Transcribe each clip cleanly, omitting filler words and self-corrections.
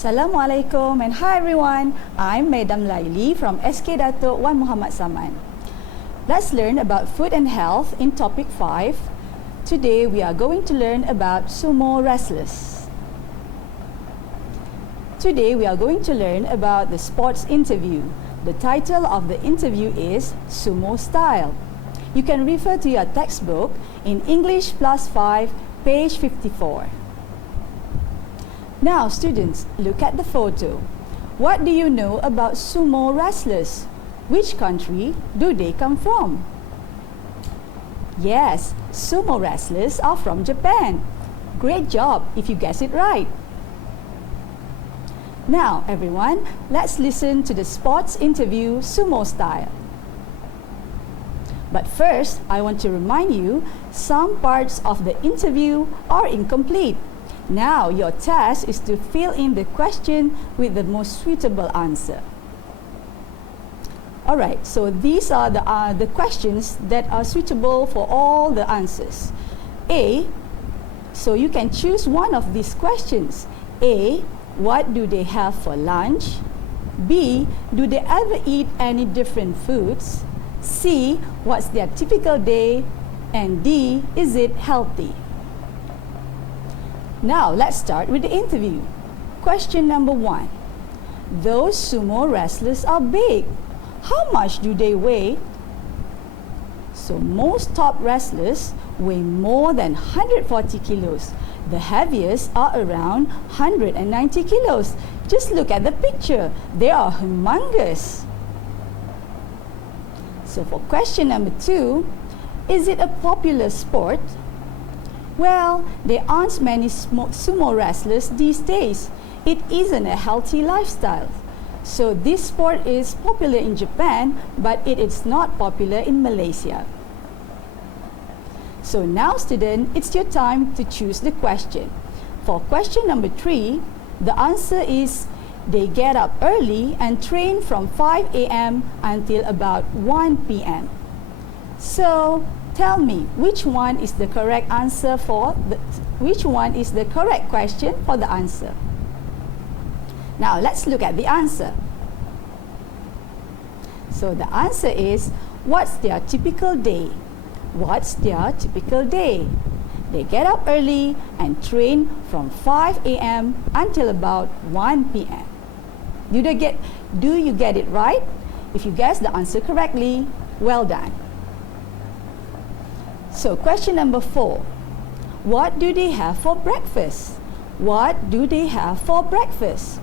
Assalamualaikum and hi everyone. I'm Madam LAILY from SK DATO 1 MOHAMAD SAMAN. Let's learn about food and health in topic 5. Today we are going to learn about sumo wrestlers. Today we are going to learn about the sports interview. The title of the interview is Sumo Style. You can refer to your textbook in English Plus 5, page 54. Now students, look at the photo. What do you know about sumo wrestlers? Which country do they come from? Yes, sumo wrestlers are from Japan. Great job if you guess it right. Now everyone, let's listen to the sports interview Sumo Style. But first, I want to remind you, some parts of the interview are incomplete. Now your task is to fill in the question with the most suitable answer. Alright, so these are the questions that are suitable for all the answers. A, so you can choose one of these questions. A, what do they have for lunch? B, do they ever eat any different foods? C, what's their typical day? And D, is it healthy? Now let's start with the interview. Question number 1. Those sumo wrestlers are big. How much do they weigh? So most top wrestlers weigh more than 140 kilos. The heaviest are around 190 kilos. Just look at the picture. They are humongous. So for question number 2, is it a popular sport? Well, there aren't many sumo wrestlers these days. It isn't a healthy lifestyle. So this sport is popular in Japan, but it is not popular in Malaysia. So now student, it's your time to choose the question. For question number 3, the answer is they get up early and train from 5 a.m. until about 1 p.m. So tell me, which one is the correct answer which one is the correct question for the answer? Now let's look at the answer. So the answer is, what's their typical day? What's their typical day? They get up early and train from 5 a.m. until about 1 p.m. Do you get it right? If you guess the answer correctly, well done. So question number 4. What do they have for breakfast? What do they have for breakfast?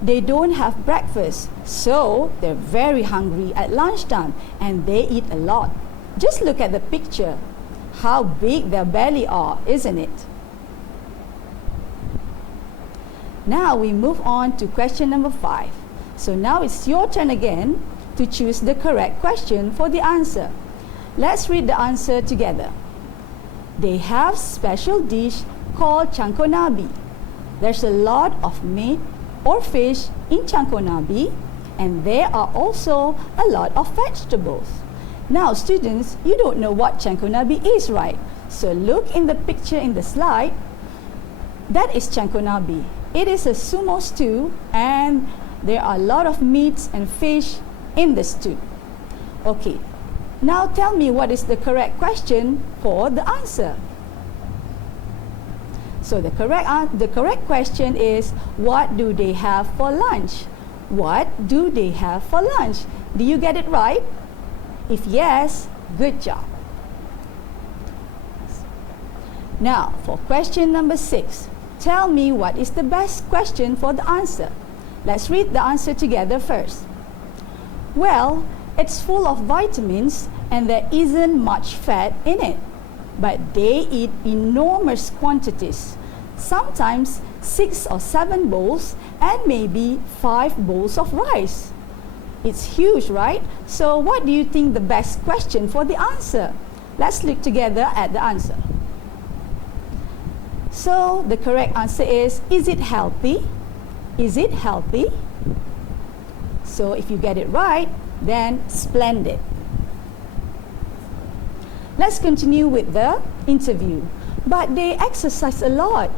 They don't have breakfast, so they're very hungry at lunchtime and they eat a lot. Just look at the picture. How big their belly are, isn't it? Now we move on to question number 5. So now it's your turn again to choose the correct question for the answer. Let's read the answer together. They have special dish called chankonabi. There's a lot of meat or fish in chankonabi, and there are also a lot of vegetables. Now students, you don't know what chankonabi is, right? So look in the picture in the slide. That is chankonabi. It is a sumo stew and there are a lot of meats and fish in the stew. Okay, now tell me what is the correct question for the answer. So the correct question is, what do they have for lunch? What do they have for lunch? Do you get it right? If yes, good job. Now for question number 6. Tell me what is the best question for the answer. Let's read the answer together first. Well, it's full of vitamins and there isn't much fat in it. But they eat enormous quantities, sometimes 6 or 7 bowls and maybe 5 bowls of rice. It's huge, right? So what do you think the best question for the answer? Let's look together at the answer. So the correct answer is it healthy? Is it healthy? So if you get it right, then splendid. Let's continue with the interview. But they exercise a lot.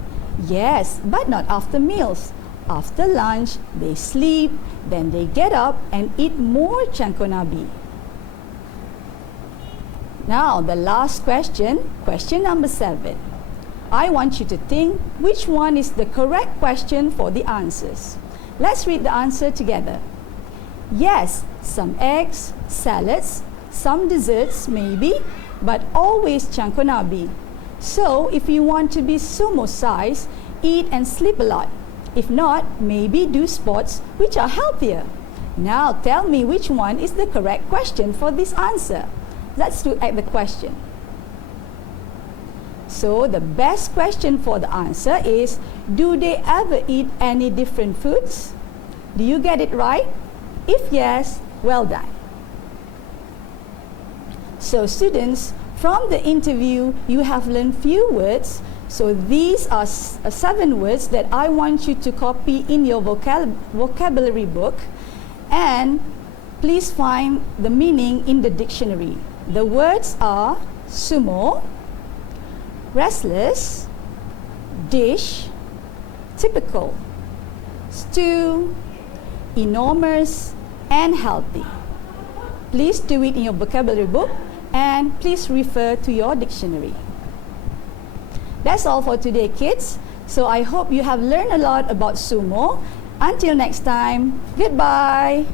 Yes, but not after meals. After lunch, they sleep, then they get up and eat more cangkonabi. Now, the last question, question number 7. I want you to think which one is the correct question for the answers. Let's read the answer together. Yes, some eggs, salads, some desserts maybe, but always cangkonabi. So, if you want to be sumo size, eat and sleep a lot. If not, maybe do sports which are healthier. Now, tell me which one is the correct question for this answer. Let's look at the question. So, the best question for the answer is, do they ever eat any different foods? Do you get it right? If yes, well done. So, students, from the interview, you have learned few words. So, these are 7 words that I want you to copy in your vocabulary book. And please find the meaning in the dictionary. The words are sumo, restless, dish, typical, stew, enormous, and healthy. Please do it in your vocabulary book and please refer to your dictionary. That's all for today, kids. So I hope you have learned a lot about sumo. Until next time, goodbye.